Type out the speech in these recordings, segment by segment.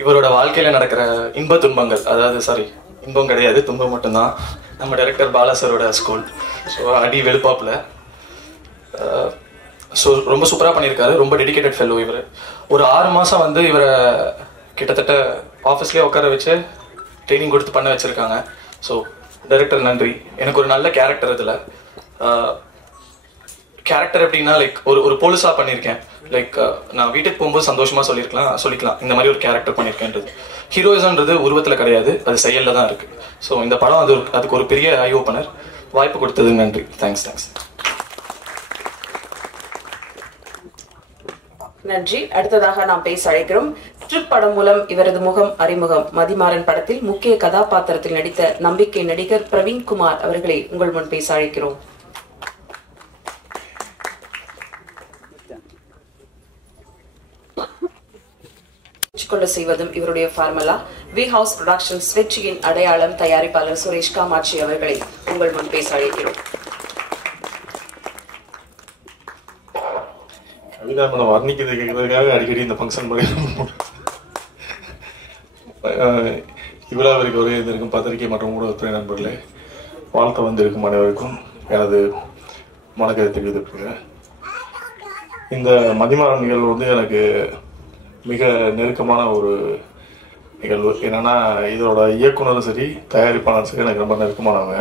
இவரோட வாழ்க்கையில் நடக்கிற இன்ப துன்பங்கள், அதாவது சாரி இன்பம் கிடையாது துன்பம் மட்டும்தான். நம்ம டைரக்டர் பாலா சாரோட ஸ்கூல். ஸோ அடி வெளுப்பாப்பில் ஸோ ரொம்ப சூப்பராக பண்ணியிருக்காரு. ரொம்ப டெடிக்கேட்டட் ஃபெல்லோ இவர். ஒரு 6 மாதம் வந்து இவரை கிட்டத்தட்ட ஆஃபீஸ்லேயே உட்கார வச்சு ட்ரைனிங் கொடுத்து பண்ண வச்சுருக்காங்க. ஸோ டைரக்டர் நன்றி. எனக்கு ஒரு நல்ல கேரக்டர் இதில். கேரக்டர் எப்படின்னா லைக் ஒரு போலீஸாக பண்ணியிருக்கேன். லைக் நான் வீட்டுக்கு போகும்போது சந்தோஷமாக சொல்லிக்கலாம் இந்த மாதிரி ஒரு கேரக்டர் பண்ணியிருக்கேன்றது. ஹீரோயிசம்ன்றது உருவத்தில் கிடையாது, அது செயலில் தான் இருக்குது. ஸோ இந்த படம் அதுக்கு ஒரு பெரிய ஐ ஓப்பனர். வாய்ப்பு கொடுத்தது நன்றி. தேங்க்ஸ். நன்றி. அடுத்ததாக நாம் பேச அழைக்கிறோம். ட்ரிப் படம் மூலம் இவரது முகம் அறிமுகம். மதிமாறன் படத்தில் முக்கிய கதாபாத்திரத்தில் நடித்த நம்பிக்கை நடிகர் பிரவீன்குமார் அவர்களை உங்கள் முன் பேச அழைக்கிறோம். கொள்ள செய்வதும் இவருடைய ஃபார்முலா. வி ஹவுஸ் புரொடக்ஷன்ஸ் வெற்றியின் அடையாளம். தயாரிப்பாளர் சுரேஷ் காமாட்சி அவர்களை உங்கள் முன் பேச அழைக்கிறோம். கவிதா மேடம் வர்ணிக்கிறது கேட்கறதுக்காக அடிக்கடி இந்த ஃபங்க்ஷன் மாதிரி இவ்வளவு ஒரே இருக்கும் பத்திரிகை மற்றும் ஊடகத்துறை நண்பர்களே, வாழ்க்கை வந்திருக்கும் அனைவருக்கும் எனது வணக்கத்தை தெரிவித்துக்கிறேன். இந்த மதிமாறன் நிகழ்வு வந்து எனக்கு மிக நெருக்கமான ஒரு நிகழ்வு. என்னன்னா இதோட இயக்குனரும் சரி தயாரிப்பாளரும் சரி எனக்கு ரொம்ப நெருக்கமானவங்க.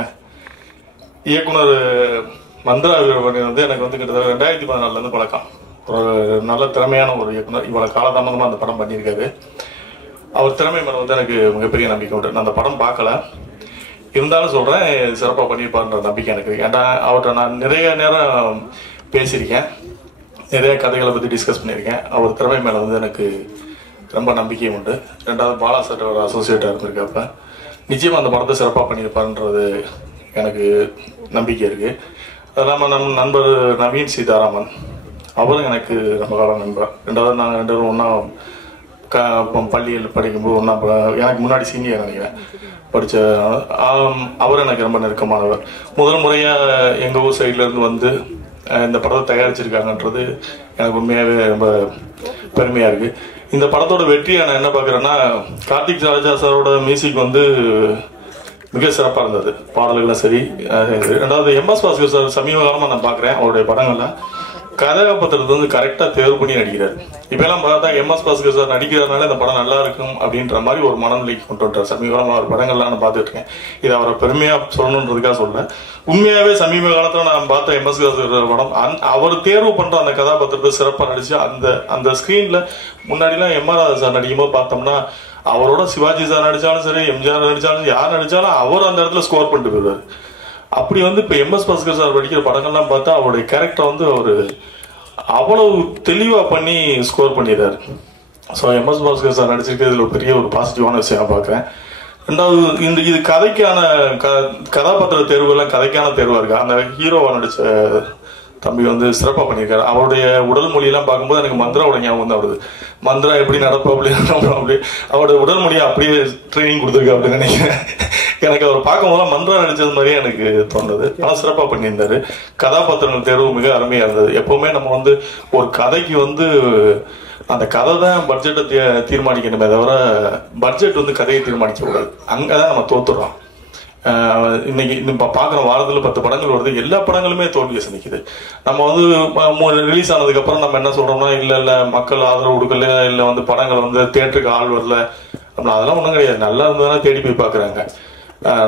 இயக்குனர் மந்திரா வீரமணி வந்து எனக்கு வந்து கிட்டத்தட்ட 2014 பழக்கம். ஒரு நல்ல திறமையான ஒரு இயக்குனர். இவ்வளவு காலதாமதமாக அந்த படம் பண்ணியிருக்காரு. அவர் திறமை மேலே வந்து எனக்கு மிகப்பெரிய நம்பிக்கை உண்டு. நான் அந்த படம் பார்க்கல, இருந்தாலும் சொல்கிறேன் சிறப்பாக பண்ணியிருப்பாருன்ற நம்பிக்கை எனக்கு. ஏன்னா அவர்கிட்ட நான் நிறைய நேரம் பேசியிருக்கேன், நிறைய கதைகளை பற்றி டிஸ்கஸ் பண்ணியிருக்கேன். அவர் திறமை மேலே வந்து எனக்கு ரொம்ப நம்பிக்கை உண்டு. ரெண்டாவது பாலா சார் ஒரு அசோசியேட்டாக இருந்திருக்கப்ப நிச்சயமாக அந்த படத்தை சிறப்பாக பண்ணியிருப்பாருன்றது எனக்கு நம்பிக்கை இருக்குது. அது இல்லாமல் நம்ம நண்பர் நவீன் சீதாராமன் அவரும் எனக்கு ரொம்ப காலம் நண்பர். ரெண்டாவது நாங்கள் 2 பேரும் ஒன்றா பள்ளியில் படிக்கும்போது ஒன்றா, எனக்கு முன்னாடி சீனியர் நினைக்கிறேன் படித்த அவர் எனக்கு ரொம்ப நெருக்கமானவர். முதல் முறையாக எங்கள் ஊர் சைட்லேருந்து வந்து இந்த படத்தை தயாரிச்சிருக்காங்கன்றது எனக்கு உண்மையாகவே ரொம்ப பெருமையாக இருக்குது. இந்த படத்தோட வெற்றியை நான் என்ன பார்க்குறேன்னா, கார்த்திக் ராஜா சாரோட மியூசிக் வந்து மிக சிறப்பாக இருந்தது, பாடல்களும் சரி. ரெண்டாவது எம்எஸ் பாஸ்கர் சார் சமீப காலமாக நான் பார்க்குறேன் அவருடைய படங்கள்லாம் கதாபாத்திரத்தை வந்து கரெக்டாக தேர்வு பண்ணி நடிக்கிறார். இப்பெல்லாம் பார்த்தா எம்எஸ் பாஸ்கர் சார் நடிக்கிறதுனால இந்த படம் நல்லா இருக்கும் அப்படின்ற மாதிரி ஒரு மனநிலைக்கு கொண்டு வந்துட்டார். சமீப காலமாக அவர் படங்கள்லாம் நான் பார்த்துட்டு இருக்கேன். இது அவரை பெருமையாக சொல்லணுன்றதுக்காக சொல்ல, உண்மையாகவே சமீப காலத்தில் நான் பார்த்த எம்எஸ் பாஸ்கர் படம் அவர் தேர்வு பண்ணுற அந்த கதாபாத்திரத்தை சிறப்பாக நடிச்சு அந்த ஸ்க்ரீனில் முன்னாடிலாம் எம்ஆர் ராதா சார் நடிக்கும்போது பார்த்தோம்னா அவரோட சிவாஜி சார் நடித்தாலும் சரி, எம்ஜிஆர் நடித்தாலும் யார் நடித்தாலும் அவர் அந்த இடத்துல ஸ்கோர் பண்ணிட்டு போயிடுவார். அப்படி வந்து இப்போ எம்எஸ் பாஸ்கர் சார் படிக்கிற படங்கள்லாம் பார்த்தா அவருடைய கேரக்டர் வந்து அவர் அவ்வளவு தெளிவாக பண்ணி ஸ்கோர் பண்ணிடுறாரு. ஸோ எம்எஸ் பாஸ்கர் சார் நடிச்சிருக்கிறதுல ஒரு பெரிய ஒரு பாசிட்டிவான விஷயம் நான் பார்க்குறேன். ரெண்டாவது இது கதைக்கான கதாபாத்திர தேர்வுகள்லாம் கதைக்கான தேர்வாக இருக்கு. அந்த ஹீரோவாக நடித்த தம்பி வந்து சிறப்பாக பண்ணியிருக்காரு. அவருடைய உடல் மொழியெல்லாம் பார்க்கும்போது எனக்கு மந்திராவோட ஞாபகம் தான் வருது. மந்திரா எப்படி நடப்போம் அப்படி அவருடைய உடல் மொழியை அப்படியே ட்ரைனிங் கொடுத்துருக்கா அப்படின்னு நினைக்கிறேன். எனக்கு அவர் பார்க்கும்போது மந்திரா நடிச்சது மாதிரியே எனக்கு தோணுது. ஆனால் சிறப்பாக பண்ணியிருந்தாரு. கதாபாத்திரங்கள் தேர்வு மிக அருமையாக இருந்தது. எப்பவுமே நம்ம வந்து ஒரு கதைக்கு வந்து அந்த கதை தான் பட்ஜெட்டை தீர்மானிக்கணுமே தவிர பட்ஜெட் வந்து கதையை தீர்மானிக்க கூடாது. அங்கே தான் நம்ம தோத்துறோம். இன்னைக்கு பார்க்குற வாரத்தில் 10 படங்கள் வருது, எல்லா படங்களுமே தோல்வியை சந்திக்குது. நம்ம வந்து ரிலீஸ் ஆனதுக்கப்புறம் நம்ம என்ன சொல்கிறோம்னா, இல்லை மக்கள் ஆதரவு கொடுக்கல, இல்லை வந்து படங்கள் வந்து தியேட்டருக்கு ஆள் வரல, நம்ம அதெல்லாம் ஒன்றும் கிடையாது. நல்லா இருந்ததுன்னா தேடி போய் பார்க்குறாங்க.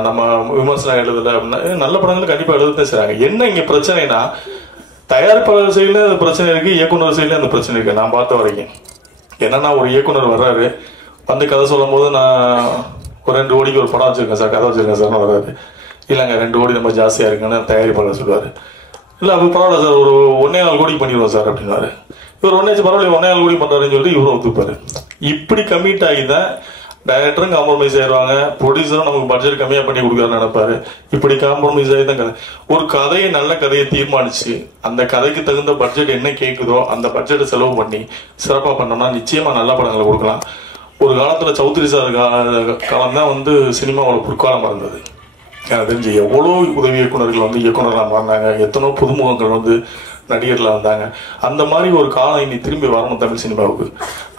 நம்ம விமர்சனம் எழுதலை அப்படின்னா நல்ல படங்கள் கண்டிப்பாக எழுதத்தான் செய்கிறாங்க. என்ன இங்கே பிரச்சனைனா, தயாரிப்பாளர் சைடில் அந்த பிரச்சனை இருக்குது, இயக்குனர் சைடில் அந்த பிரச்சனை இருக்குது. நான் பார்த்த வரைக்கும் என்னன்னா, ஒரு இயக்குனர் வர்றாரு, வந்து கதை சொல்லும் போது நான் ஒரு 2 கோடிக்கு ஒரு படம் வச்சுருக்கேன் சார், கதை வச்சுருக்கேன் சார்னு வராது. இல்லைங்க 2 கோடி ரொம்ப ஜாஸ்தியாக இருக்குன்னு தயாரிப்பாளர் சொல்லுவார். இல்லை அப்போ பரவாயில்ல சார், ஒரு 1.25 கோடிக்கு பண்ணிடுவோம் சார் அப்படின்னாரு. இவர் பரவாயில்ல 1.25 கோடி பண்ணுறாருன்னு சொல்லிட்டு இவரும் ஒத்துப்பாரு. இப்படி கமிட் ஆகி தான் டைரக்டரும் காம்ப்ரமைஸ் ஆயிடுவாங்க, ப்ரொடியூசரும் நமக்கு பட்ஜெட் கம்மியாக பண்ணி கொடுக்குறாருன்னு நினைப்பாரு. இப்படி காம்ப்ரமைஸ் ஆகி தான் கதை. ஒரு கதையை நல்ல கதையை தீர்மானிச்சு அந்த கதைக்கு தகுந்த பட்ஜெட் என்ன கேட்குதோ அந்த பட்ஜெட்டை செலவு பண்ணி சிறப்பாக பண்ணோம்னா நிச்சயமாக நல்ல படங்களை கொடுக்கலாம். ஒரு காலத்தில் சௌத்ரி சார் காலம் தான் வந்து சினிமாவோட பொற்காலமாக இருந்தது. எனக்கு தெரிஞ்சு எவ்வளோ உதவி இயக்குநர்கள் வந்து இயக்குநராக மாறினாங்க, எத்தனோ புதுமுகங்கள் வந்து நடிகர்லாம் வந்தாங்க. அந்த மாதிரி ஒரு காலம் இனி திரும்பி வரணும் தமிழ் சினிமாவுக்கு.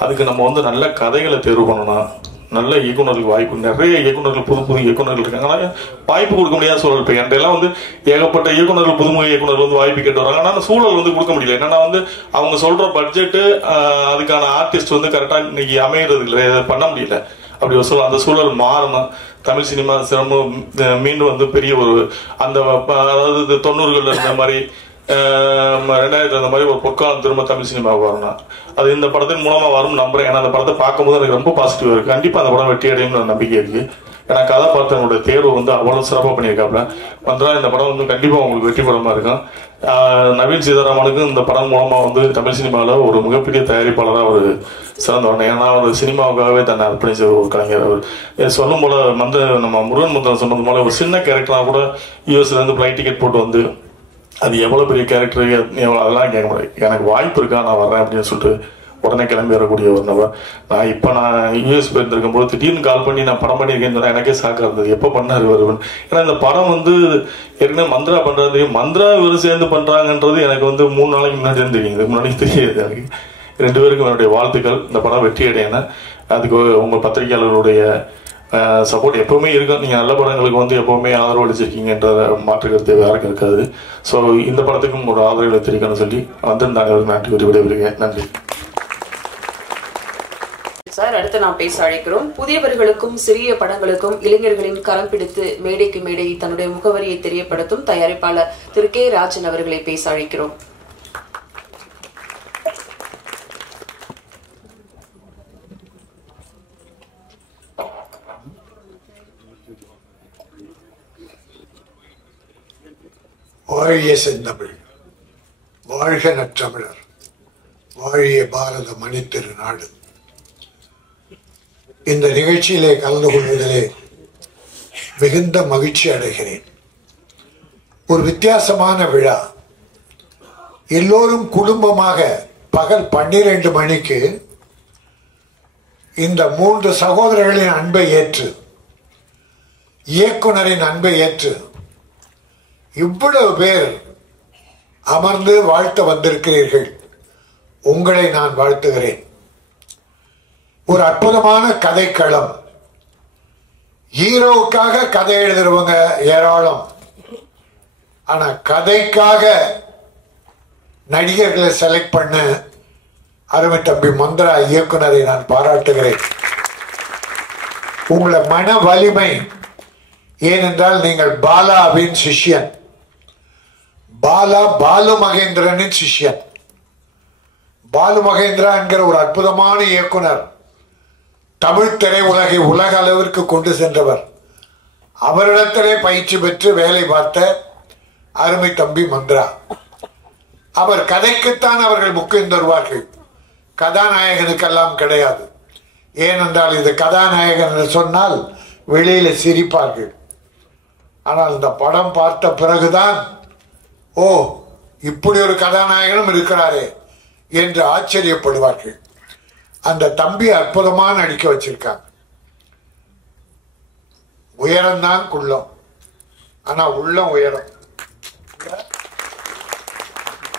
அதுக்கு நம்ம வந்து நல்ல கதைகளை தேர்வு பண்ணணும், நல்ல இயக்குநர்களுக்கு வாய்ப்பு. நிறைய இயக்குநர்கள், புது புது இயக்குநர்கள் இருக்காங்க, ஆனால் வாய்ப்பு கொடுக்க முடியாத சூழல். இப்போ என்கிட்டலாம் வந்து ஏகப்பட்ட இயக்குநர்கள், புதுமுக இயக்குநர்கள் வந்து வாய்ப்பு கேட்டு வராங்க. ஆனால் அந்த சூழல் வந்து கொடுக்க முடியல. என்னன்னா வந்து அவங்க சொல்ற பட்ஜெட்டு, அதுக்கான ஆர்டிஸ்ட் வந்து கரெக்டாக இன்னைக்கு அமைகிறது இல்லை, பண்ண முடியல. அப்படி ஒரு சூழல், அந்த சூழல் மாறணும். தமிழ் சினிமா சிரமம் மீண்டும் வந்து பெரிய ஒரு அந்த அதாவது 90கள் இருந்த மாதிரி 2000 அந்த மாதிரி ஒரு பொற்காலம் திரும்ப தமிழ் சினிமாவுக்கு வரணும். அது இந்த படத்தின் மூலமா வரும் நம்புறேன். ஏன்னா அந்த படத்தை பார்க்கும்போது எனக்கு ரொம்ப பாசிட்டிவா இருக்கு. கண்டிப்பா அந்த படம் வெற்றி அடையும் நம்பிக்கை இருக்கு. ஏன்னா கதாபாத்திரனுடைய தேர்வு வந்து அவ்வளவு சிறப்பாக பண்ணியிருக்காப்ல. வந்தா இந்த படம் வந்து கண்டிப்பா உங்களுக்கு வெற்றி படமா இருக்கும். நவீன் சீதாராமனுக்கு இந்த படம் மூலமா வந்து தமிழ் சினிமாவில் ஒரு மிகப்பெரிய தயாரிப்பாளராக அவர் சிறந்து வரணும். ஏன்னா அவர் சினிமாவுக்காகவே தன்னை அர்ப்பணிச்ச ஒரு கலைஞர். அவர் சொல்லும் போல வந்து நம்ம முருகன் முந்தன் சொன்னது போல ஒரு சின்ன கேரக்டராக கூட யூஎஸ்ல இருந்து ஃப்ளைட் டிக்கெட் போட்டு வந்து அது எவ்வளவு பெரிய கேரக்டர் அதெல்லாம் கேட்க முடியாது. எனக்கு வாய்ப்பு இருக்கா, நான் வர்றேன் அப்படின்னு சொல்லிட்டு உடனே கிளம்பி வரக்கூடிய ஒரு நபர். நான் யூஎஸ் போயிருந்திருக்கும் போது திடீர்னு கால் பண்ணி நான் படம் பண்ணியிருக்கேன்னு சொன்னா எனக்கே சாக்கா இருந்தது. எப்போ பண்ணாரு வருவன். ஏன்னா இந்த படம் வந்து ஏற்கனவே மந்த்ரா பண்றது, மந்த்ரா இவர் சேர்ந்து பண்றாங்கன்றது எனக்கு வந்து 3 நாளைக்கு முன்னாடி தெரியும். இதுக்கு முன்னாடி தெரியாது எனக்கு. 2 பேருக்கும் என்னுடைய வாழ்த்துக்கள். இந்த படம் வெற்றி அடையணும். அதுக்கு உங்க பத்திரிகையாளர்களுடைய சப்போர்ட் எப்பவுமே இருக்கும். நீங்க நல்ல படங்களுக்கு வந்து எப்பவுமே ஆதரவு அளிச்சிருக்கீங்கன்ற மாற்று கருத்து யாருக்கும் இருக்காது. ஸோ இந்த படத்துக்கும் ஒரு ஆதரவு தெரிவிக்கணும்னு சொல்லி வந்திருந்தாங்க. நன்றி கூறி விடைபெறுகிறேன். நன்றி சார். அடுத்து நாம் பேச அழைக்கிறோம். புதியவர்களுக்கும் சிறிய படங்களுக்கும் இளைஞர்களின் கரம் பிடித்து மேடைக்கு மேடை தன்னுடைய முகவரியை தெரியப்படுத்தும் தயாரிப்பாளர் திரு கே ராஜன் அவர்களை பேச அழைக்கிறோம். வாழிய செந்தமிழ், வாழ்க நற்றமிழர், வாழிய பாரத மணித்திரு நாடு. இந்த நிகழ்ச்சியிலே கலந்து கொள்வதிலே மிகுந்த மகிழ்ச்சி அடைகிறேன். ஒரு வித்தியாசமான விழா. எல்லோரும் குடும்பமாக பகல் 12 மணிக்கு இந்த 3 சகோதரர்களின் அன்பை ஏற்று, இயக்குனரின் அன்பை ஏற்று இவ்வளவு பேர் அமர்ந்து வாழ்த்த வந்திருக்கிறீர்கள். உங்களை நான் வாழ்த்துகிறேன். ஒரு அற்புதமான கதைக்களம். ஹீரோவுக்காக கதை எழுதுறவங்க ஏராளம். ஆனா கதைக்காக நடிகர்களை செலக்ட் பண்ண அருமை தம்பி மந்த்ரா இயக்குனரை நான் பாராட்டுகிறேன். உங்களை மன வலிமை. ஏனென்றால் நீங்கள் பாலாவின் சிஷ்யன், பாலு மகேந்திரனின் சிஷ்யன். பாலு மகேந்திரா என்கிற ஒரு அற்புதமான இயக்குனர், தமிழ் திரையுலகை உலக அளவிற்கு கொண்டு சென்றவர். அவரிடத்திலே பயிற்சி பெற்று வேலை பார்த்த அருமை தம்பி மந்த்ரா. அவர் கதைக்குத்தான் அவர்கள் முக்கியம் தருவார்கள், கதாநாயகனுக்கெல்லாம் கிடையாது. ஏனென்றால் இது கதாநாயகன் என்று சொன்னால் வெளியில சிரிப்பார்கள். ஆனால் இந்த படம் பார்த்த பிறகுதான் ஓ இப்படி ஒரு கதாநாயகனும் இருக்கிறாரே என்று ஆச்சரியப்படுவார்கள். அந்த தம்பி அற்புதமா நடிக்க வச்சிருக்காங்க. உயரம்தான் குள்ளம், ஆனா உள்ளம் உயரம்.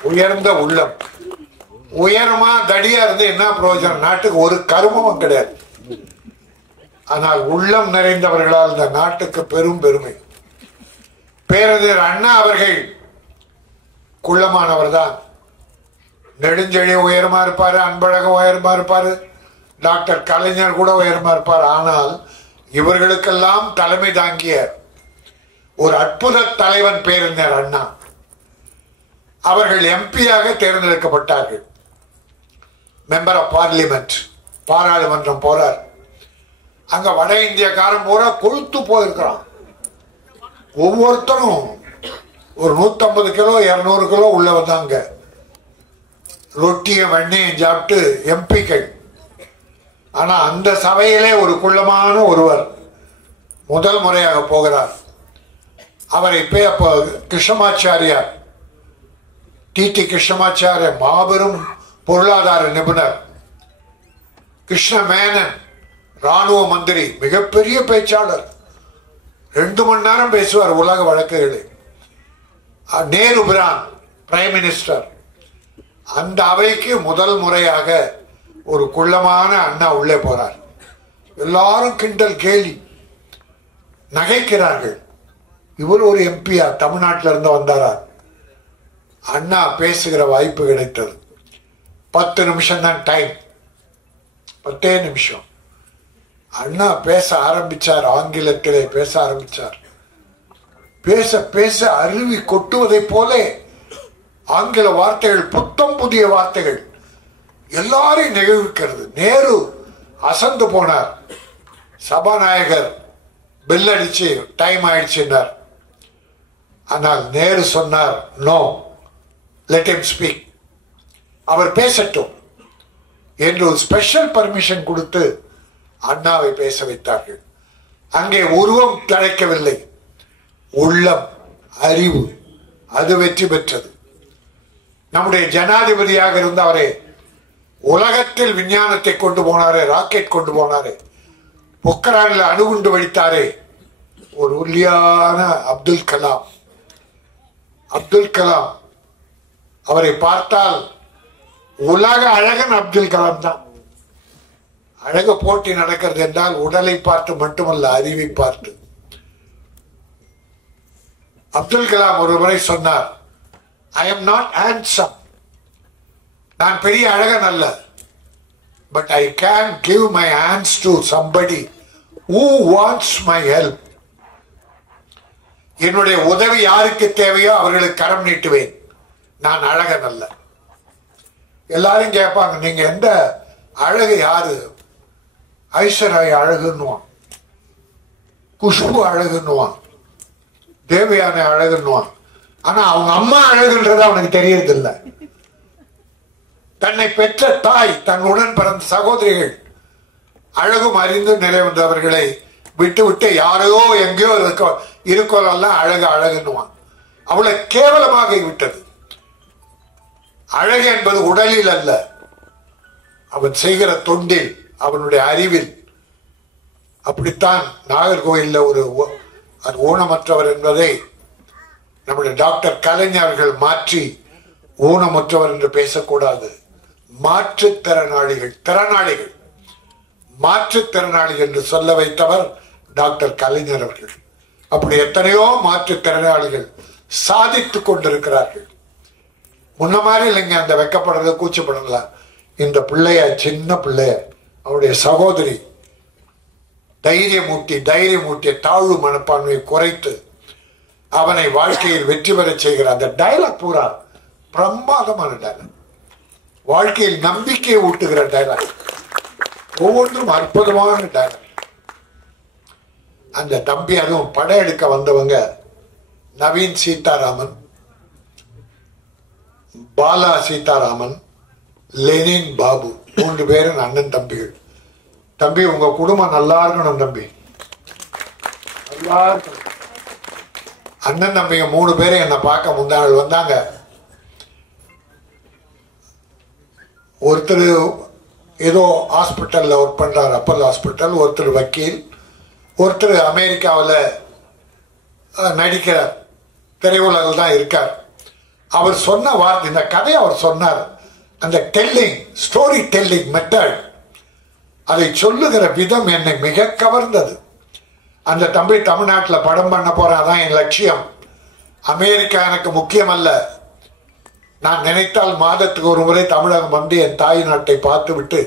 உயர்ந்த உள்ளம். உயரமா தடியா இருந்து என்ன பிரயோஜனம்? நாட்டுக்கு ஒரு கருமமும் கிடையாது. ஆனால் உள்ளம் நிறைந்தவர்களால் இந்த நாட்டுக்கு பெரும் பெருமை. பேரறிஞர் அண்ணா அவர்கள் குள்ளமானவர் தான். நெடுஞ்செழி உயரமா இருப்பாரு, அன்பழகம் உயரமா இருப்பாரு, டாக்டர் கலைஞர் கூட உயரமா இருப்பார். ஆனால் இவர்களுக்கெல்லாம் தலைமை தாங்கிய ஒரு அற்புத தலைவன் பேரறிஞர் அண்ணா. அவர்கள் எம்பியாக தேர்ந்தெடுக்கப்பட்டார்கள். மெம்பர் ஆஃப் பார்லிமெண்ட், பாராளுமன்றம் போறார். அங்க வட இந்தியக்காரன் பூரா கொழுத்து போயிருக்கிறான். ஒவ்வொருத்தரும் ஒரு 150 கிலோ 200 கிலோ உள்ள வந்தாங்க. ரொட்டியும் வெண்ணையும் சாப்பிட்டு எம்பிக்கள். ஆனா அந்த சபையிலே ஒரு குள்ளமான ஒருவர் முதல் முறையாக போகிறார். அவரை அப்போ கிருஷ்ணமாச்சாரியார், டி கிருஷ்ணமாச்சாரிய மாபெரும் பொருளாதார நிபுணர். கிருஷ்ண மேனன் ராணுவ மந்திரி, மிகப்பெரிய பேச்சாளர், 2 மணி நேரம் பேசுவார் உலக வழக்குகளை. நேரு பிரான் பிரைம் மினிஸ்டர், அந்த அவைக்கு முதல் முறையாக ஒரு குள்ளமான அண்ணா உள்ளே போறார். எல்லாரும் கிண்டல் கேலி நகைக்கிறார்கள். இவர் ஒரு எம்பியா, தமிழ்நாட்டில இருந்து வந்தாரா? அண்ணா பேசுகிற வாய்ப்பு கிடைத்தது. 10 நிமிஷம் தான் டைம், 10 நிமிஷம். அண்ணா பேச ஆரம்பிச்சார், ஆங்கிலத்திலே பேச ஆரம்பிச்சார். பேச பேச அருவி கொட்டுவதை போல ஆங்கில வார்த்தைகள், புத்தம் புதிய வார்த்தைகள் எல்லாரையும் நிகழ்விக்கிறது. நேரு அசந்து போனார். சபாநாயகர் பெல் அடிச்சு டைம் ஆயிடுச்சுன்னார். ஆனால் நேரு சொன்னார், நோ, லெட் ஹிம் ஸ்பீக், அவர் பேசட்டும் என்று ஒரு ஸ்பெஷல் பர்மிஷன் கொடுத்து அண்ணாவை பேச வைத்தார்கள். அங்கே உருவம் தழைக்கவில்லை, உள்ளம், அறிவு, அது வெற்றி பெற்றது. நம்முடைய ஜனாதிபதியாக இருந்தவரே உலகத்தில் விஞ்ஞானத்தை கொண்டு போனாரே, ராக்கெட் கொண்டு போனாரே, பொக்ரானில் அணுகுண்டு வெடித்தாரே, ஒரு ஒல்லியான அப்துல் கலாம். அப்துல் கலாம் அவரை பார்த்தால் உலக அழகன் அப்துல் கலாம் தான். அழகு போட்டி நடக்கிறது என்றால் உடலை பார்த்து மட்டுமல்ல, அறிவை பார்த்து. அப்துல் கலாம் ஒரு முறை சொன்னார், ஐ எம் நாட் ஹேண்ட்சம், நான் பெரிய அழகன் அல்ல, but I can give my hands to somebody who wants my help. என்னுடைய உதவி யாருக்கு தேவையோ அவர்களுக்கு கரம் நீட்டுவேன், நான் அழகன் அல்ல. எல்லாரும் கேட்பாங்க, நீங்க எந்த அழகு யாரு? ஐஸ்வர்யா அழகுன்னுவான், குஷ்பு அழகுன்னுவான், தேவயானை அழகுன்னுவான். ஆனா அவங்க அம்மா அழகுன்றது அவனுக்கு தெரியறதில்லை. தன்னை பெற்ற தாய், தன்னுடன் பிறந்த சகோதரிகள் அழகும் அறிந்து நிறைவந்தவர்களை விட்டு விட்டு யாரையோ எங்கேயோ இருக்கோலாம் அழகு அழகுன்னுவான். அவ்வளவு கேவலமாக விட்டது. அழகு என்பது உடலில் அல்ல, அவன் செய்கிற தொண்டில், அவனுடைய அறிவில். அப்படித்தான் நாகர்கோயில்ல ஒரு ஊனமற்றவர் என்பதை நம்முடைய டாக்டர் கலைஞர்கள் மாற்றி ஊனமற்றவர் என்று பேசக்கூடாது, மாற்றுத்திறனாளிகள், திறனாளிகள், மாற்றுத்திறனாளிகள் என்று சொல்ல வைத்தவர் டாக்டர் கலைஞர் அவர்கள். அப்படி எத்தனையோ மாற்றுத்திறனாளிகள் சாதித்துக் கொண்டிருக்கிறார்கள். முன்ன மாதிரி இல்லைங்க, அந்த வெக்கப்படுறது, கூச்சப்படலாம். இந்த பிள்ளைய, சின்ன பிள்ளைய, அவருடைய சகோதரி தைரியமூட்டிய தாழ்வு மனப்பான்மையை குறைத்து அவனை வாழ்க்கையில் வெற்றி பெற செய்கிற அந்த டயலாக் பூரா பிரமாதமான டயலாக், வாழ்க்கையில் நம்பிக்கையை ஊட்டுகிற டயலாக், ஒவ்வொன்றும் அற்புதமான டயலாக். அந்த தம்பி, அதுவும் படம் எடுக்க வந்தவங்க நவீன் சீதாராமன், பாலா சீதாராமன், லெனின் பாபு, 3 பேரும் அண்ணன் தம்பிகள். தம்பி, உங்க குடும்பம் நல்லா இருக்கணும் தம்பி, நல்லா இருக்கணும். அண்ணன் தம்பிங்க 3 பேரும் என்னை பார்க்க முந்தா நாள் வந்தாங்க. ஒருத்தர் ஏதோ ஹாஸ்பிட்டல்ல ஒர்க் பண்றாரு, அப்பல் ஹாஸ்பிட்டல். ஒருத்தர் வக்கீல், ஒருத்தர் அமெரிக்காவில் நடிக்கிறார், திரையுலகில் தான் இருக்கார். அவர் சொன்ன வார்த்தை, இந்த கதையை அவர் சொன்னார், அந்த டெல்லிங், ஸ்டோரி டெல்லிங் மெத்தட், அதை சொல்லுகிற விதம் என்னை மிக கவர்ந்தது. அந்த தம்பி தமிழ்நாட்டில் படம் பண்ண போறேன், அதான் என் லட்சியம். அமெரிக்கா எனக்கு முக்கியம் அல்ல, நான் நினைத்தால் மாதத்துக்கு ஒரு முறை தமிழகம் வந்து என் தாய் நாட்டை பார்த்து விட்டு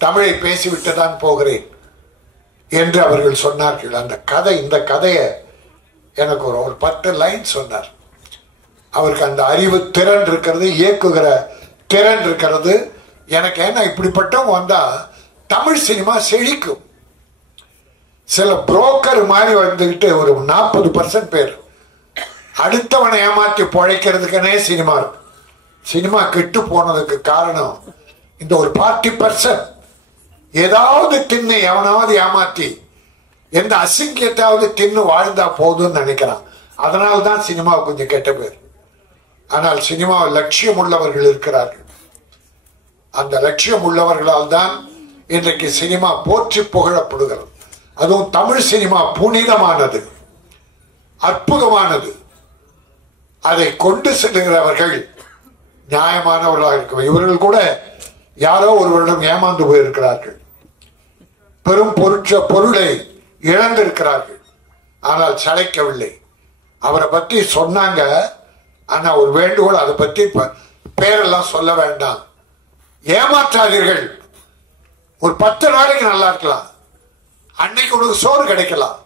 தமிழை பேசிவிட்டு தான் போகிறேன் என்று அவர்கள் சொன்னார்கள். அந்த கதை, இந்த கதையை எனக்கு ஒரு 10 லைன் சொன்னார். அவருக்கு அந்த அறிவு திறன் இருக்கிறது, இயக்குகிற திறன் இருக்கிறது. எனக்கு ஏன்னா இப்படிப்பட்டவங்க வந்தா தமிழ் சினிமா செழிக்கும். சில புரோக்கர் மாதிரி வந்துகிட்டு ஒரு 40% பேர் அடுத்தவனை ஏமாற்றி பிழைக்கிறதுக்குனே சினிமா இருக்கு. சினிமா கெட்டு போனதுக்கு காரணம் இந்த ஒரு 40% ஏதாவது தின்னு எவனாவது ஏமாற்றி எந்த அசிங்கத்தாவது தின்னு வாழ்ந்தா போதும்னு நினைக்கிறான். அதனால்தான் சினிமா கொஞ்சம் கெட்ட பேர். ஆனால் சினிமா லட்சியம் உள்ளவர்கள் இருக்கிறார்கள். அந்த லட்சியம் உள்ளவர்களால் தான் இன்றைக்கு சினிமா போற்றி புகழப்படுகிறது. அதுவும் தமிழ் சினிமா புனிதமானது, அற்புதமானது. அதை கொண்டு செல்லுகிறவர்கள் நியாயமானவர்களாக இருக்கும். இவர்கள் கூட யாரோ ஒருவரிடம் ஏமாந்து போயிருக்கிறார்கள், பெரும் பொருளை இழந்திருக்கிறார்கள், ஆனால் சளைக்கவில்லை. அவரை பற்றி சொன்னாங்க, ஆனா ஒரு வேண்டுகோள், அதை பற்றி பேரெல்லாம் சொல்ல வேண்டாம், ஏமாற்றாதீர்கள். ஒரு 10 நாளைக்கு நல்லா இருக்கலாம், அன்னைக்கு உனக்கு சோறு கிடைக்கலாம்.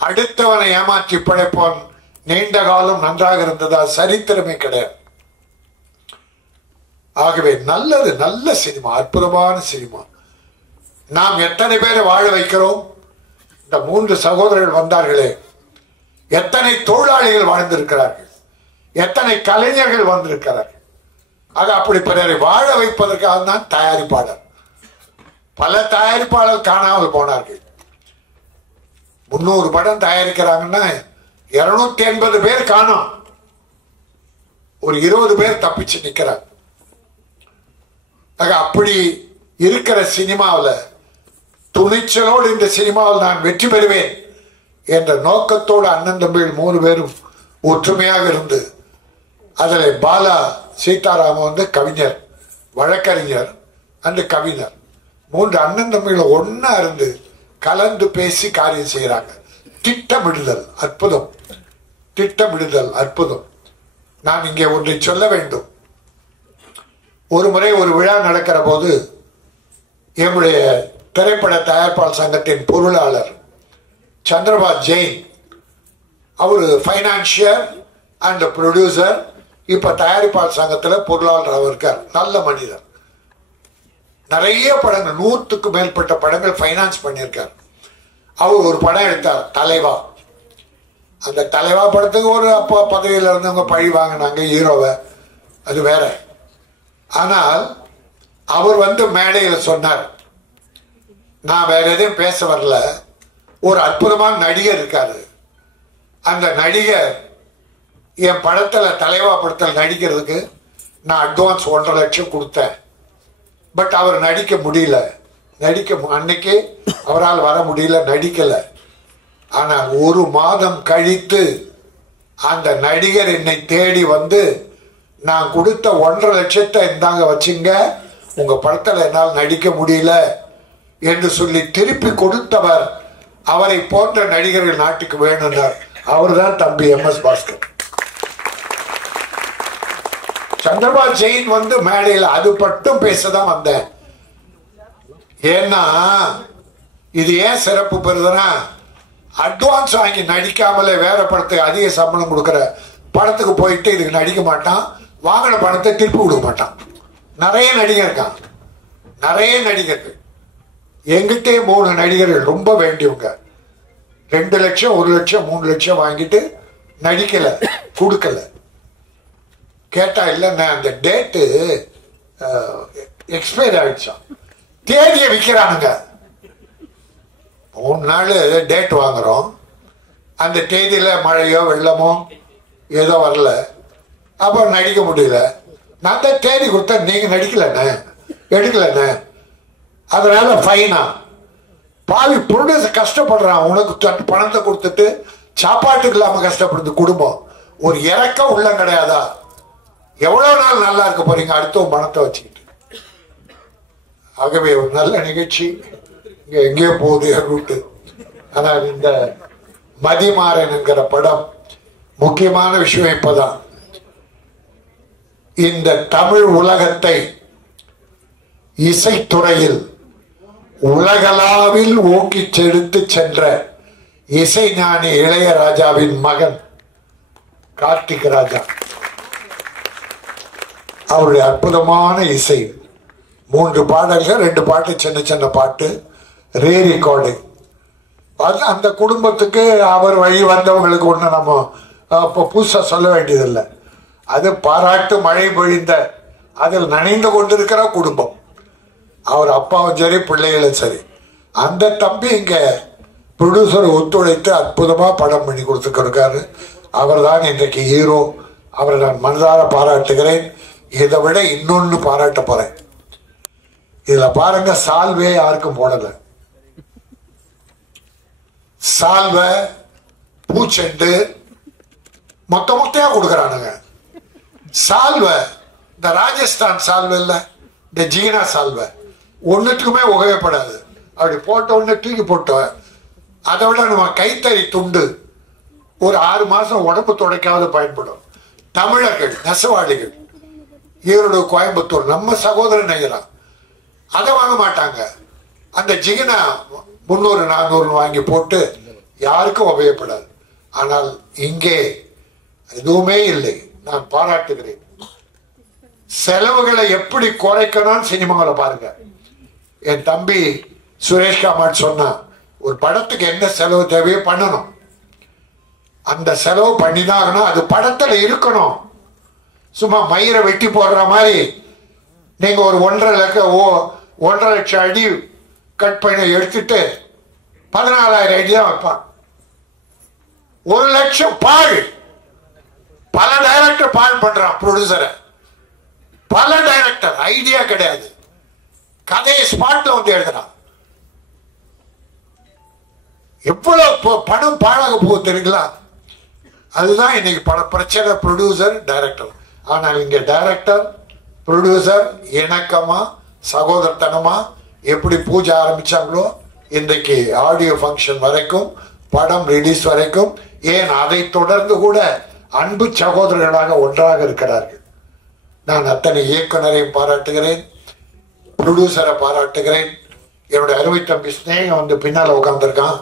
அடுத்தவனை ஏமாற்றி பிழைப்போன் நீண்ட காலம் நன்றாக இருந்ததா சரித்திரமே கிடையாது. ஆகவே நல்லது, நல்ல சினிமா, அற்புதமான சினிமா. நாம் எத்தனை பேரை வாழ வைக்கிறோம். இந்த 3 சகோதரர்கள் வந்தார்களே, எத்தனை தொழிலாளிகள் வாழ்ந்திருக்கிறார்கள், எத்தனை கலைஞர்கள் வந்திருக்கிறார்கள். ஆக அப்படி பிறரை வாழ வைப்பதற்காக தான் தயாரிப்பாளர். பல தயாரிப்பாளர் காணாமல் போனார்கள். 300 படம் தயாரிக்கிறாங்கன்னா 280 பேர் காணோம், ஒரு 20 பேர் தப்பிச்சு நிக்கிறாங்க. அப்படி இருக்கிற சினிமாவில் துணிச்சலோடு இந்த சினிமாவில் நான் வெற்றி பெறுவேன் என்ற நோக்கத்தோடு அண்ணன் தம்பிகள் 3 பேரும் ஒற்றுமையாக இருந்து, அதில் பாலா சீதாராமன் வந்து கவிஞர், வழக்கறிஞர் அன்று கவிஞர், 3 அண்ணன் தம்பிகள் ஒன்னா இருந்து கலந்து பேசி காரியம் செய்கிறாங்க. திட்டமிடுதல் அற்புதம், திட்டமிடுதல் அற்புதம். நான் இங்கே ஒன்றை சொல்ல வேண்டும். ஒரு முறை ஒரு விழா நடக்கிற போது எங்களுடைய திரைப்பட தயாரிப்பாளர் சங்கத்தின் பொருளாளர் சந்திரபாத் ஜெயின், அவர் ஃபைனான்சியர் அண்ட் ப்ரொடியூசர், இப்ப தயாரிப்பாளர் சங்கத்தில் பொருளாளர் இருக்கார். நல்ல மனிதர். நிறைய படங்கள், 100க்கு மேற்பட்ட படங்கள் ஃபைனான்ஸ் பண்ணியிருக்கார். அவர் ஒரு படம் எடுத்தார், தலைவா. அந்த தலைவா படத்துக்கு ஒரு அப்போ பதவியில் இருந்தவங்க பழி வாங்கினாங்க ஹீரோவை, அது வேற. ஆனால் அவர் வந்து மேடையில் சொன்னார், நான் வேற எதையும் பேச வரல, ஒரு அற்புதமான நடிகர் இருக்காரு, அந்த நடிகர் என் படத்தில், தலைவா படத்தில் நடிக்கிறதுக்கு நான் அட்வான்ஸ் 1.5 லட்சம் கொடுத்தேன். பட் அவர் நடிக்க முடியல, அன்னைக்கு அவரால் வர முடியல, நடிக்கல. ஆனால் 1 மாதம் கழித்து அந்த நடிகர் என்னை தேடி வந்து, நான் கொடுத்த 1.5 லட்சத்தை இந்தாங்க வச்சுங்க, உங்க படத்தில் என்னால் நடிக்க முடியல என்று சொல்லி திருப்பி கொடுத்தவர். அவரை போன்ற நடிகர்கள் நாட்டுக்கு வேணும்னார். அவர் தான் தம்பி MS பாஸ்கர். சந்திரபாபு ஜெயின் வந்து மேடையில் அது மட்டும் பேசதான் வந்தேன். ஏன்னா இது ஏன் சிறப்பு பெறுதுன்னா, அட்வான்ஸ் வாங்கி நடிக்காமலே வேற படத்துக்கு அதிக சம்பளம் கொடுக்கிற படத்துக்கு போயிட்டு இதுக்கு நடிக்க மாட்டான், வாங்கின படத்தை திருப்பி கொடுக்க மாட்டான். நிறைய நடிகர் இருக்கான், நிறைய நடிகர்கள். எங்கிட்டே 3 நடிகர்கள் ரொம்ப வேண்டியவங்க 2 லட்சம் 1 லட்சம் 3 லட்சம் வாங்கிட்டு நடிக்கல, கொடுக்கல. கேட்டா இல்லைண்ணே அந்த டேட்டு எக்ஸ்பயர் ஆயிடுச்சான், தேதியை விற்கிறானுங்க. 3 நாள் டேட் வாங்குறோம், அந்த தேதியில மழையோ வெள்ளமோ ஏதோ வரல, அப்போ நடிக்க முடியல. நான் தான் தேதி கொடுத்தா நீங்க நடிக்கலண்ணே, எடுக்கலண்ணே, அதனால ஃபைனா. பாவி ப்ரொடியூசர் கஷ்டப்படுறான், உனக்கு பணத்தை கொடுத்துட்டு சாப்பாட்டுக்கு இல்லாம கஷ்டப்படுது குடும்பம். ஒரு இறக்கம் உள்ள கிடையாதா? எவ்வளவு நாள் நல்லா இருக்க போறீங்க அடுத்த பணத்தை வச்சுக்கிட்டு? ஆகவே ஒரு நல்ல நிகழ்ச்சி இங்க எங்கேயோ போகுது ரூட்டு. ஆனால் இந்த மதிமாறன் என்கிற படம் முக்கியமான விஷயம் இப்பதான் இந்த தமிழ் உலகத்தை இசைத்துறையில் உலகளாவில் ஓக்கி செலுத்து சென்ற இசைஞானி இளையராஜாவின் மகன் கார்த்திக் ராஜா, அவருடைய அற்புதமான இசை. 3 பாடல்கள், 2 பாட்டு சின்ன சின்ன பாட்டு, ரீ ரெக்கார்டிங். அந்த குடும்பத்துக்கு அவர் வழி வந்தவங்களுக்கு ஒன்று நம்ம இப்போ புதுசாக சொல்ல வேண்டியதில்லை. அது பாராட்டு மழை பொழிந்த அதில் நனைந்து கொண்டிருக்கிற குடும்பம். அவர் அப்பாவும் சரி பிள்ளைகளும் சரி. அந்த தம்பி இங்க ப்ரொடியூசர் ஒத்துழைத்து அற்புதமா படம் பண்ணி கொடுத்துருக்காரு. அவர் தான் இன்றைக்கு ஹீரோ. அவரை நான் மனதார பாராட்டுகிறேன். இதை விட இன்னொன்னு பாராட்ட போறேன். இதுல பாருங்க, சால்வே யாருக்கும் போடல. சால்வை பூச்செண்டு மொத்தமா கொடுக்கறானுங்க. சால்வை இந்த ராஜஸ்தான் சால்வை இல்லை, இந்த ஜீனா சால்வை ஒன்றுத்துக்குமே உபயோகப்படாது. அப்படி போட்ட உடனே தூக்கி போட்டோம். அதை விட நம்ம கைத்தறி துண்டு ஒரு 6 மாதம் உடம்பு துடைக்காவது பயன்படும். தமிழர்கள் நெசவாளிகள் ஈரோடு, கோயம்புத்தூர் நம்ம சகோதரன் நெய்யலாம், அதை வாங்க மாட்டாங்க. அந்த ஜிகினா 300-400 வாங்கி போட்டு யாருக்கும் உபயோகப்படாது. ஆனால் இங்கே எதுவுமே இல்லை. நான் பாராட்டுகிறேன். செலவுகளை எப்படி குறைக்கணும்னு சினிமாவில் பாருங்க. என் தம்பி சுரேஷ் காமாட் சொன்னா, ஒரு படத்துக்கு என்ன செலவு தேவையோ பண்ணணும், அந்த செலவு பண்ணிதான் அது படத்துல இருக்கணும். சும்மா மயிரை வெட்டி போடுற மாதிரி நீங்க ஒரு 1.5 லட்சம் அடி கட் பண்ணி எடுத்துட்டு 14,000 அடி தான் வைப்பான். 1 லட்சம் பால். பல டைரக்டர் பால் பண்றான், ப்ரொடியூசரை. பல டைரக்டர் ஐடியா கிடையாது, கதையை ஸ்பாட்ல வந்து எழுதுறான். எவ்வளவு பணம் பாழாக போகுது தெரியுங்களா? அதுதான் இன்னைக்கு பல பிரச்சனை, ப்ரொடியூசர் டைரக்டர். ஆனால் இங்க டைரக்டர் ப்ரொடியூசர் இணக்கமா சகோதரத்தனமா எப்படி பூஜை ஆரம்பிச்சாங்களோ இன்றைக்கு ஆடியோ ஃபங்க்ஷன் வரைக்கும், படம் ரிலீஸ் வரைக்கும், ஏன் அதை தொடர்ந்து கூட அன்பு சகோதரர்களாக ஒன்றாக இருக்கிறார்கள். நான் அத்தனை இயக்குனரையும் பாராட்டுகிறேன், ப்ரொடியூசரை பாராட்டுகிறேன். என்னுடைய அருமை தம்பி ஸ்னேகம் வந்து பின்னால உட்கார்ந்துருக்கான்,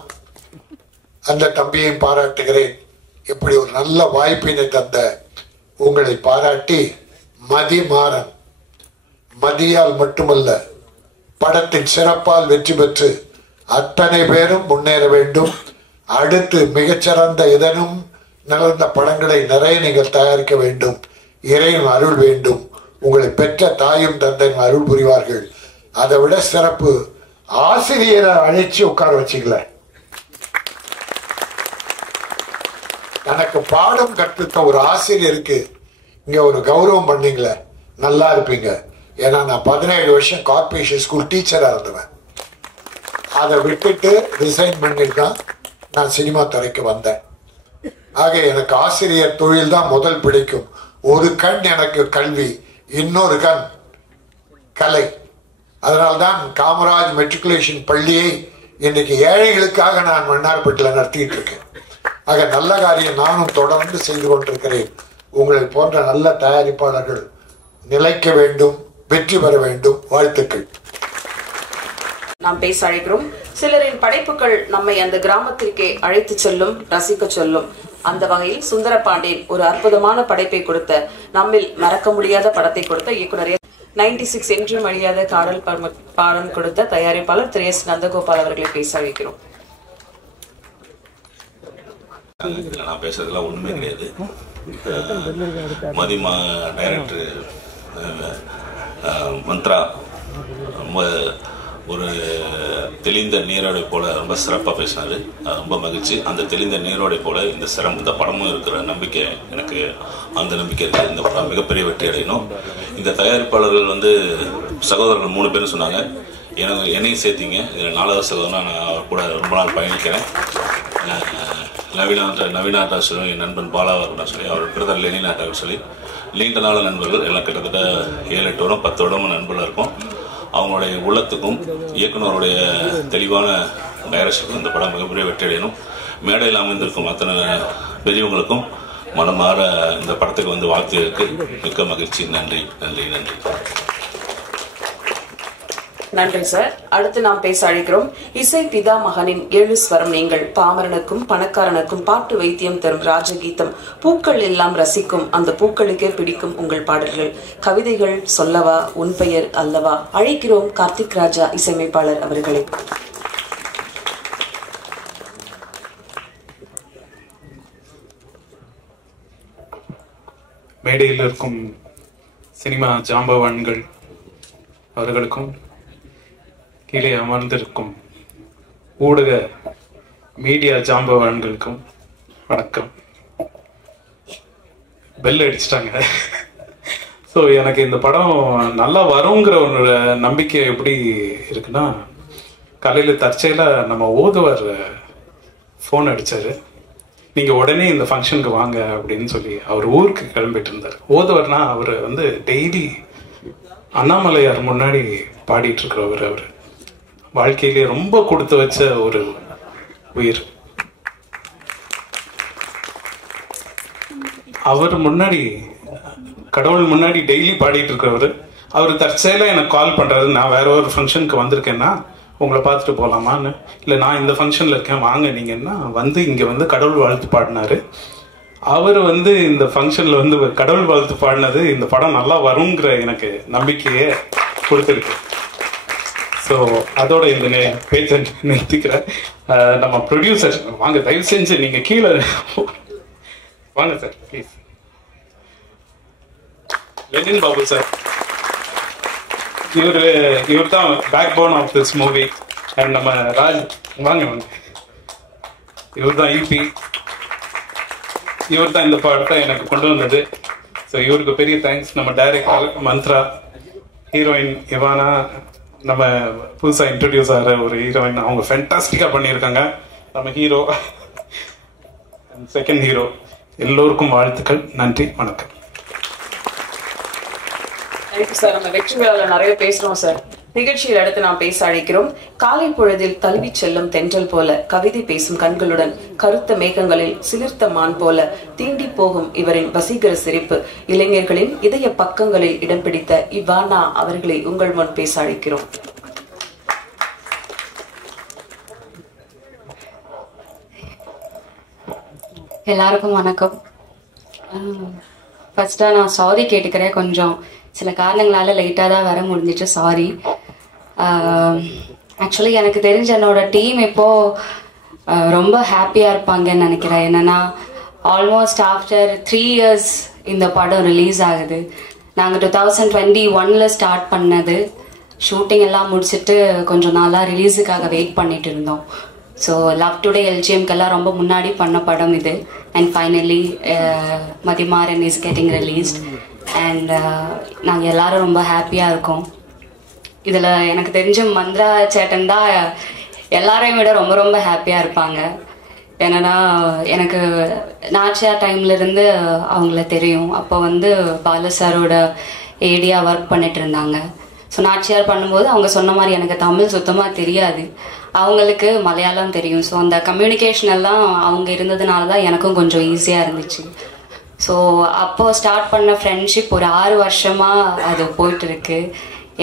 அந்த தம்பியையும் பாராட்டுகிறேன். இப்படி ஒரு நல்ல வாய்ப்பினை தந்த உங்களை பாராட்டி, மதிமாறன் மதியால் மட்டுமல்ல படத்தின் சிறப்பால் வெற்றி பெற்று அத்தனை பேரும் முன்னேற வேண்டும். அடுத்து மிகச்சிறந்த இதனும் நிகழ்ந்த படங்களை நிறைய நீங்கள் தயாரிக்க வேண்டும். இறைவன் அருள் வேண்டும். உங்களை பெற்ற தாயும் தந்தையும் அருள் புரிவார்கள். அதை விட சிறப்பு, ஆசிரியரை அழைச்சி உட்கார வச்சுக்கல. எனக்கு பாடம் கற்பித்த ஒரு ஆசிரியருக்கு இங்க ஒரு கௌரவம் பண்ணீங்களே, நல்லா இருப்பீங்க. ஏன்னா நான் 17 வருஷம் கார்பரேஷன் ஸ்கூல் டீச்சரா இருந்தேன். அதை விட்டுட்டு ரிசைன் பண்ணிட்டு தான் நான் சினிமா துறைக்கு வந்தேன். ஆக எனக்கு ஆசிரியர் தொழில் தான் முதல் பிடிக்கும். ஒரு கண் எனக்கு கல்வி, இன்னொரு கண் கலை. அதனால்தான் காமராஜ் மெட்ரிகுலேஷன் பள்ளியை இன்னைக்கு ஏழைகளுக்காக நான் மன்னார்பேட்டில் நடத்திட்டு இருக்கேன். ஆக நல்ல காரியம் நானும் தொடர்ந்து செய்து கொண்டிருக்கிறேன். உங்களை போன்ற நல்ல தயாரிப்பாளர்கள் நிலைக்க வேண்டும், வெற்றி பெற வேண்டும். வாழ்த்துக்கள். நாம் பேச அழைக்கிறோம். சிலரின் படைப்புகள் நம்மை அந்த கிராமத்திற்கே அழைத்து செல்லும், ரசிக்க சொல்லும். அந்த வகையில் சுந்தர பாண்டியன் ஒரு அற்புதமான படைப்பை கொடுத்த, நம்மில் மறக்க முடியாத படத்தை கொடுத்த இயக்குனர் 96 என்றும் அழியாத காடல் பாடம் கொடுத்த தயாரிப்பாளர் திரு எஸ். நந்தகோபால் அவர்களை பேச அழைக்கிறோம். நான் பேசுறதுலாம் ஒண்ணுமே கிடையாது. மதிமா டைரக்டர் மந்த்ரா ஒரு தெளிந்த நீரோடை போல ரொம்ப சிறப்பாக பேசினார். ரொம்ப மகிழ்ச்சி. அந்த தெளிந்த நீரோடை போல இந்த படமும் இருக்கிற நம்பிக்கை எனக்கு, அந்த நம்பிக்கை இருக்குது. இந்த படம் மிகப்பெரிய வெற்றி அடையணும். இந்த தயாரிப்பாளர்கள் வந்து சகோதரர்கள் 3 பேரும் சொன்னாங்க. என்னையும் சேர்த்திங்க. இதில் 4வது சகோதரனா நான் அவர் கூட ரொம்ப நாள் பயணிக்கிறேன். நவீனாட்டா சொல்லி என் நண்பன் பாலாவர்னா சொல்லி, அவர் பிரதர் லெனினாட்டா சொல்லி நீண்ட நாள் நண்பர்கள். எல்லாம் கிட்டத்தட்ட 7-8 வருடம் 10 வருடமும் நண்பர்களாக இருக்கும். அவங்களுடைய உள்ளத்துக்கும் இயக்குனருடைய தெளிவான டைரக்ஷனுக்கும் இந்த படம் மிகப்பெரிய வெற்றி அடையணும். மேடையில் அமைந்திருக்கும் அத்தனை பெரியவங்களுக்கும் மனமாற இந்த படத்துக்கு வந்து வாழ்த்துக்கு மிக்க மகிழ்ச்சி. நன்றி நன்றி நன்றி நன்றி சார். அடுத்து நாம் பேச அழைக்கிறோம். இசை பிதா மகனின் 7 ஸ்வரம் நீங்கள், பாமரனுக்கும் பணக்காரனுக்கும் பாட்டு வைத்தியம் தரும் ராஜகீதம், பூக்கள் எல்லாம் ரசிக்கும் அந்த பூக்களுக்கே பிடிக்கும் உங்கள் பாடல்கள், கவிதைகள் சொல்லவா உன் பெயர் அல்லவா. அழைக்கிறோம் கார்த்திக் ராஜா இசையமைப்பாளர் அவர்களை. மேடையில் இருக்கும் சினிமா ஜாம்பவான்கள் அவர்களுக்கும், கீழே அமர்ந்திருக்கும் ஊடக மீடியா ஜாம்பவான்களுக்கும் வணக்கம். பெல் அடிச்சிட்டாங்க. ஸோ எனக்கு இந்த படம் நல்லா வருங்கிற ஒரு நம்பிக்கை எப்படி இருக்குன்னா, காலையில் தற்செயலாக நம்ம ஓதுவர் ஃபோன் அடித்தார். நீங்கள் உடனே இந்த ஃபங்க்ஷனுக்கு வாங்க அப்படின்னு சொல்லி அவர் ஊருக்கு கிளம்பிட்டு இருந்தார். ஓதுவர்னா அவர் வந்து டெய்லி அண்ணாமலையார் முன்னாடி பாடிட்டு இருக்கிறவர். அவர் வாழ்க்கையிலே ரொம்ப கொடுத்து வச்ச ஒரு உயிர். அவர் முன்னாடி, கடவுள் முன்னாடி டெய்லி பாடிட்டு இருக்கிறவர். அவர் தற்செயலாக எனக்கு கால் பண்ணுறாரு, நான் வேற ஒரு ஃபங்க்ஷனுக்கு வந்திருக்கேன்னா உங்களை பார்த்துட்டு போகலாமான்னு. இல்லை நான் இந்த ஃபங்க்ஷனில் இருக்கேன் வாங்க நீங்கன்னா வந்து இங்கே வந்து கடவுள் வாழ்த்து பாடினாரு. அவர் வந்து இந்த ஃபங்க்ஷனில் வந்து கடவுள் வாழ்த்து பாடினது இந்த படம் நல்லா வருங்கிற எனக்கு நம்பிக்கையை கொடுத்துருக்கு. ஸோ அதோட இந்த பேச்சை நிறுத்திக்கிறேன். நம்ம ப்ரொடியூசர் வாங்க, தயவு செஞ்சு நீங்கள் கீழே வாங்க sir please. Lenin Babu sir, இவர் தான் backbone of this movie. And நம்ம ராஜ் வாங்க வாங்க, இவர் தான் யூபி, இவர் தான் இந்த படத்தை எனக்கு கொண்டு வந்தது. ஸோ இவருக்கு பெரிய தேங்க்ஸ். நம்ம டைரக்டர் மந்த்ரா, ஹீரோயின் இவானா, நம்ம புதுசாக இன்ட்ரடியூஸ் ஆகிற ஒரு ஹீரோயின், அவங்க ஃபென்டாஸ்டிக்காக பண்ணியிருக்காங்க. நம்ம ஹீரோ, செகண்ட் ஹீரோ, எல்லோருக்கும் வாழ்த்துக்கள். நன்றி, வணக்கம். சார், நம்ம வெற்றி விழாவில் நிறைய பேசுறோம் சார். நிகழ்ச்சியில் அடுத்து நாம் பேச அழைக்கிறோம். காலை பொழுதில் தழுவி செல்லும் தென்றல் போல, கவிதை பேசும் கண்களுடன், கருத்த மேகங்களில் சிலிர்த்த மான் போல தீண்டி போகும் இவரின் வசீகர சிரிப்பு, இளைஞர்களின் இதய பக்கங்களில் இடம் பிடித்த இவானா அவர்களை உங்கள் முன் பேச அழைக்கிறோம். எல்லாருக்கும் வணக்கம். ஃபர்ஸ்டா நான் சாரி கேட்டுக்கிறேன். கொஞ்சம் சில காரணங்களால லேட்டாக தான் வர முடிஞ்சிச்சு, சாரி. ஆக்சுவலி எனக்கு தெரிஞ்ச என்னோட டீம் இப்போ ரொம்ப ஹாப்பியாக இருப்பாங்கன்னு நினைக்கிறேன். என்னன்னா ஆல்மோஸ்ட் ஆஃப்டர் 3 years இந்த படம் ரிலீஸ் ஆகுது. நாங்கள் 2021 ஸ்டார்ட் பண்ணது, ஷூட்டிங் எல்லாம் முடிச்சுட்டு கொஞ்சம் நாளாக ரிலீஸுக்காக வெயிட் பண்ணிட்டு இருந்தோம். ஸோ லவ் டுடே எல்ஜிஎம்க்கெல்லாம் ரொம்ப முன்னாடி பண்ண படம் இது. And finally Mathimaran is getting released. And நாங்கள் எல்லாரும் ரொம்ப ஹாப்பியாக இருக்கோம். இதில் எனக்கு தெரிஞ்ச மந்த்ரா சேட்டன் தான் எல்லாரையும் விட ரொம்ப ரொம்ப ஹாப்பியாக இருப்பாங்க. ஏன்னா எனக்கு நாச்சியார் டைம்லேருந்து அவங்கள தெரியும். அப்போ வந்து பாலு சாரோட ஏடியாக ஒர்க் பண்ணிட்டு இருந்தாங்க. ஸோ நாச்சியார் பண்ணும்போது அவங்க சொன்ன மாதிரி எனக்கு தமிழ் சுத்தமாக தெரியாது, அவங்களுக்கு மலையாளம் தெரியும். ஸோ அந்த கம்யூனிகேஷன் எல்லாம் அவங்க இருந்ததுனால தான் எனக்கும் கொஞ்சம் ஈஸியாக இருந்துச்சு. ஸோ அப்போது ஸ்டார்ட் பண்ண ஃப்ரெண்ட்ஷிப் ஒரு 6 வருஷமாக அது போயிட்டுருக்கு.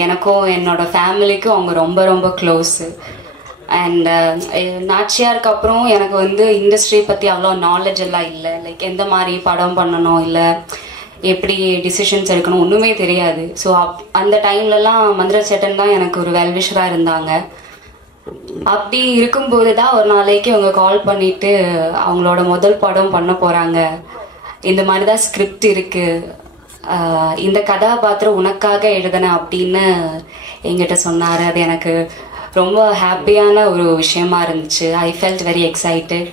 எனக்கும் என்னோட ஃபேமிலிக்கும் அவங்க ரொம்ப ரொம்ப க்ளோஸு. அண்ட் நாச்சியாருக்கு அப்புறம் எனக்கு வந்து இண்டஸ்ட்ரி பற்றி அவ்வளோ நாலேஜ் எல்லாம் இல்லை. லைக் எந்த மாதிரி படம் பண்ணணும், இல்லை எப்படி டிசிஷன்ஸ் எடுக்கணும், ஒன்றுமே தெரியாது. ஸோ அந்த டைம்லலாம் மந்த்ரா சேட்டன் தான் எனக்கு ஒரு வெல்விஷராக இருந்தாங்க. அப்படி இருக்கும்போது தான் ஒரு நாளைக்கு அவங்க கால் பண்ணிட்டு அவங்களோட முதல் படம் பண்ண போகிறாங்க, இந்த மாதிரி தான் ஸ்கிரிப்ட் இருக்குது, இந்த கதாபாத்திரம் உனக்காக எழுதினேன் அப்படின்னு என்கிட்ட சொன்னார். அது எனக்கு ரொம்ப ஹாப்பியான ஒரு விஷயமா இருந்துச்சு. I felt very excited.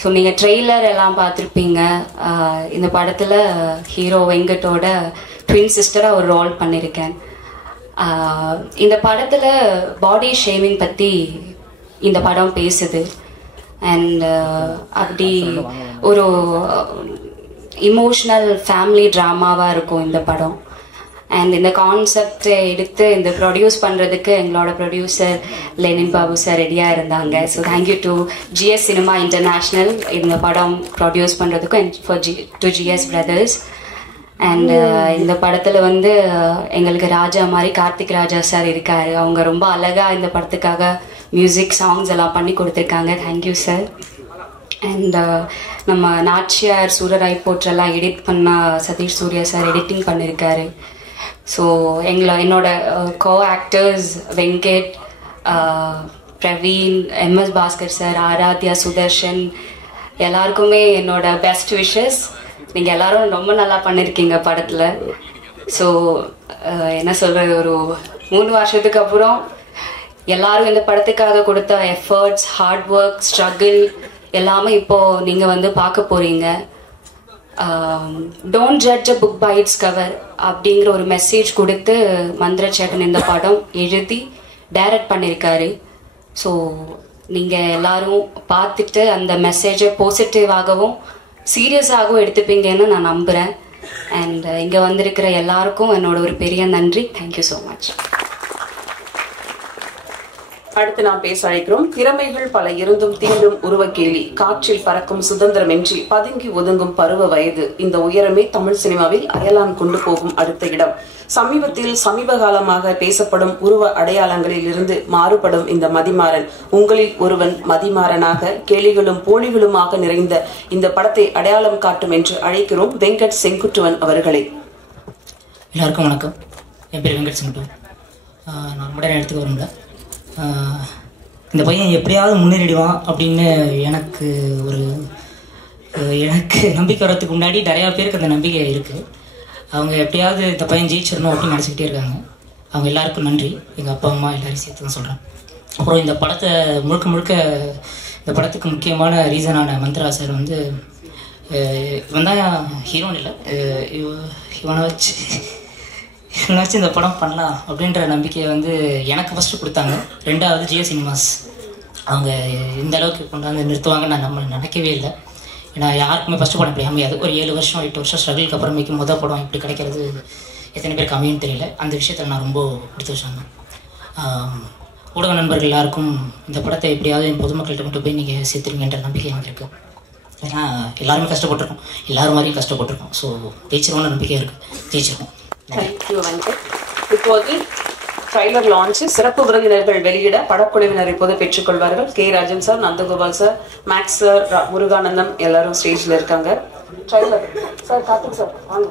So நீங்கள் ட்ரெய்லர் எல்லாம் பார்த்துருப்பீங்க. இந்த படத்தில் ஹீரோ வெங்கட்டோட ட்வின் சிஸ்டராக ஒரு ரோல் பண்ணியிருக்கேன். இந்த படத்தில் பாடி ஷேமிங் பற்றி இந்த படம் பேசுது. அண்ட் அப்படி ஒரு இமோஷ்னல் ஃபேமிலி ட்ராமாவாக இருக்கும் இந்த படம். அண்ட் இந்த கான்செப்டை எடுத்து இந்த ப்ரொடியூஸ் பண்ணுறதுக்கு எங்களோட ப்ரொடியூசர் லெனின் பாபு சார் ரெடியாக இருந்தாங்க. So thank you to GS cinema international இந்த படம் ப்ரொடியூஸ் பண்ணுறதுக்கும் டு ஜிஎஸ் பிரதர்ஸ். அண்ட் இந்த படத்தில் வந்து எங்களுக்கு ராஜா மாதிரி கார்த்திக் ராஜா சார் இருக்கார். அவங்க ரொம்ப அழகாக இந்த படத்துக்காக மியூசிக் சாங்ஸ் எல்லாம் பண்ணி கொடுத்துருக்காங்க. Thank you sir. அண்ட் நம்ம நாச்சியார் சூரராய் போற்றெல்லாம் எடிட் பண்ண சதீஷ் சூர்யா சார் எடிட்டிங் பண்ணியிருக்காரு. ஸோ என்னோட co actors Venkat, Praveen, M S Bhaskar sir, Aaradhya, Sudarshan, எல்லாருக்குமே என்னோட பெஸ்ட் விஷஸ். நீங்கள் எல்லாரும் ரொம்ப நல்லா பண்ணியிருக்கீங்க படத்தில். ஸோ என்ன சொல்கிறது, ஒரு 3 வருஷத்துக்கு அப்புறம் எல்லாரும் இந்த படத்துக்காக கொடுத்த எஃபர்ட்ஸ், ஹார்ட் ஒர்க், ஸ்ட்ரகிள் எல்லாமே இப்போது நீங்கள் வந்து பார்க்க போகிறீங்க. Don't judge a book by its cover அப்படிங்கிற ஒரு மெசேஜ் கொடுத்து மந்த்ரா சேட்டன் இந்த படம் எழுதி டைரக்ட் பண்ணியிருக்காரு. ஸோ நீங்கள் எல்லாரும் பார்த்துட்டு அந்த மெசேஜை பாசிட்டிவாகவும் சீரியஸாகவும் எடுத்துப்பீங்கன்னு நான் நம்புகிறேன். அண்ட் இங்கே வந்திருக்கிற எல்லாருக்கும் என்னோட ஒரு பெரிய நன்றி. Thank you so much. அடுத்து நாம் பேச அழைக்கிறோம். திறமைகள் பல இருந்தும் தீண்டும் உருவக்கேலி, காற்றில் பறக்கும் சுதந்திரமின்றி பதுங்கி ஒதுங்கும் பருவ வயது, இந்த உயரமே தமிழ் சினிமாவில் அயலான் கொண்டு போகும் அடுத்த இடம். சமீப காலமாக பேசப்படும் உருவ அடையாளங்களில் இருந்து மாறுபடும் இந்த மதிமாறன் உங்களில் ஒருவன் மதிமாறனாக கேலிகளும் போலிகளுமாக நிறைந்த இந்த படத்தை அடையாளம் காட்டும் என்று அழைக்கிறோம் வெங்கட் செங்குட்டுவன் அவர்களை. எல்லாருக்கும் வணக்கம். என் பேர் வெங்கட் செங்குட்டுவன். நான் ரொம்ப இடத்துக்கு வரும்ல, இந்த பையன் எப்படியாவது முன்னேறிடுவான் அப்படின்னு எனக்கு நம்பிக்கை வரத்துக்கு முன்னாடி நிறையா பேருக்கு அந்த நம்பிக்கை இருக்குது. அவங்க எப்படியாவது இந்த பையன் ஜெயிச்சிடணும் அப்படின்னு நினச்சிக்கிட்டே இருக்காங்க. அவங்க எல்லாருக்கும் நன்றி. எங்கள் அப்பா அம்மா எல்லாரையும் சேர்த்து தான் சொல்கிறேன். அப்புறம் இந்த படத்தை முழுக்க இந்த படத்துக்கு முக்கியமான ரீசனான மந்த்ரா சார் வந்து இவன் தான் ஹீரோன் இல்லை, இவனை வச்சு இந்த படம் பண்ணலாம் அப்படின்ற நம்பிக்கையை வந்து எனக்கு ஃபஸ்ட்டு கொடுத்தாங்க. ரெண்டாவது ஜியோ சினிமாஸ் அவங்க இந்த அளவுக்கு கொண்டாந்து நிறுத்துவாங்க நான் நினைக்கவே இல்லை. ஏன்னா யாருக்குமே ஃபஸ்ட்டு படம் இப்படி அமையாது. ஒரு 7 வருஷம் 8 வருஷம் ஸ்ட்ரகிளுக்கு அப்புறமேக்கு மொதல் படம் இப்படி கிடைக்கிறது எத்தனை பேருக்கு அமையும்னு தெரியல. அந்த விஷயத்தில் நான் ரொம்ப பிடிச்சி வச்சாங்க. ஊடக நண்பர்கள் எல்லாருக்கும் இந்த படத்தை எப்படியாவது என் பொதுமக்கள்கிட்ட கொண்டு போய் நீங்கள் சேர்த்துருங்கன்ற நம்பிக்கை எனக்கு இருக்குது. ஏன்னா எல்லாருமே கஷ்டப்பட்டுருக்கோம், எல்லாரும் மாதிரியும் கஷ்டப்பட்டுருக்கோம். ஸோ ஜெயிச்சிருவோம்னு நம்பிக்கை இருக்குது, ஜெயிச்சிருக்கோம். இப்போது ட்ரைலர் லான்ச் சிறப்பு விருந்தினர்கள் வெளியிட படக்குழுவினர் இப்போது பெற்றுக்கொள்வார்கள். K Rajan sir, Nandagopal sir, Max sir, Muruganandam எல்லாரும் ஸ்டேஜ்ல இருக்காங்க. ட்ரைலர் சார், கார்த்திக் சார் வாங்க.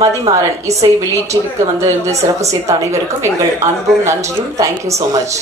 மதிமாறன் இசை வெளியீட்டிற்கு வந்து சிறப்பு சேர்த்த அனைவருக்கும் எங்கள் அன்பும் நன்றியும். Thank you so much.